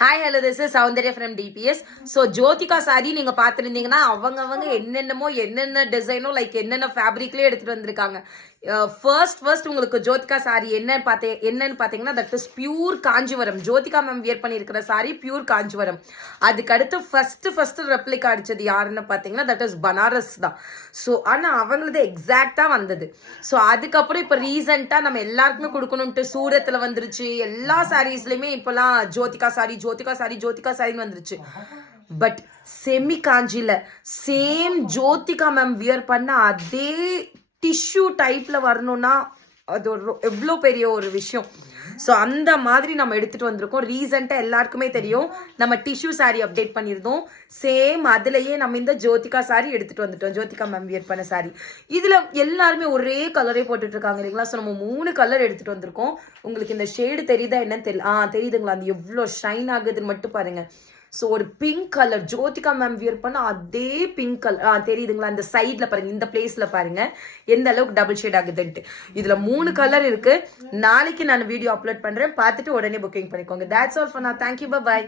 Hi hello this is Soundarya from DPS. So Jyothika sari நீங்க பார்த்துருந்தீங்கன்னா அவங்க என்னென்ன டிசைனோ லைக் என்னென்ன ஃபேப்ரிக்லேயே எடுத்துட்டு வந்திருக்காங்க. ஃபர்ஸ்ட் உங்களுக்கு ஜோதிகா சாரி என்னன்னு பார்த்தீங்கன்னா that is pure Kanchivaram. Jyothika ma'am wear பண்ணியிருக்கிற சாரி பியூர் காஞ்சிவரம். அதுக்கடுத்து ஃபர்ஸ்ட் ரெப்ளிகா அடிச்சது யாருன்னு பார்த்தீங்கன்னா தட் இஸ் பனாரஸ் தான். ஸோ ஆனால் அவங்களது எக்ஸாக்டாக வந்தது. ஸோ அதுக்கப்புறம் இப்போ ரீசெண்டாக நம்ம எல்லாருக்குமே கொடுக்கணும்ட்டு சூரத்தில் வந்துருச்சு. எல்லா சாரீஸ்லையுமே இப்போலாம் ஜோதிகா சாரின்னு வந்துருச்சு. பட் செமி காஞ்சில சேம் ஜோதிகா மேம் வியர் பண்ண அதே டிஷ்யூ டைப்ல வரணும்னா அது ஒரு எவ்வளோ பெரிய ஒரு விஷயம். ஸோ அந்த மாதிரி நம்ம எடுத்துட்டு வந்திருக்கோம். ரீசெண்டாக எல்லாருக்குமே தெரியும் நம்ம டிஷ்யூ சாரி அப்டேட் பண்ணியிருந்தோம். சேம் அதுலயே நம்ம இந்த ஜோதிகா சாரி எடுத்துட்டு வந்துட்டோம். ஜோதிகா மேம் வியர் பண்ண சாரி. இதுல எல்லாருமே ஒரே கலரே போட்டுட்டு இருக்காங்க இல்லைங்களா. ஸோ நம்ம 3 கலர் எடுத்துட்டு வந்திருக்கோம். உங்களுக்கு இந்த ஷேடு தெரியுதா என்னன்னு தெரியல. தெரியுதுங்களா, அது எவ்வளோ ஷைன் ஆகுதுன்னு மட்டும் பாருங்க. ஸோ ஒரு pink colour Jyothika ma'am wear பண்ண அதே பிங்க் கலர் தெரியுதுங்களா. அந்த சைட்ல பாருங்க, இந்த பிளேஸ்ல பாருங்க எந்த அளவுக்கு டபுள் ஷேட் ஆகுதுன்ட்டு. இதுல 3 கலர் இருக்கு. நாளைக்கு நான் வீடியோ அப்லோட் பண்றேன், பார்த்துட்டு உடனே புக்கிங் பண்ணிக்கோங்க. That's all for now. Thank you, by.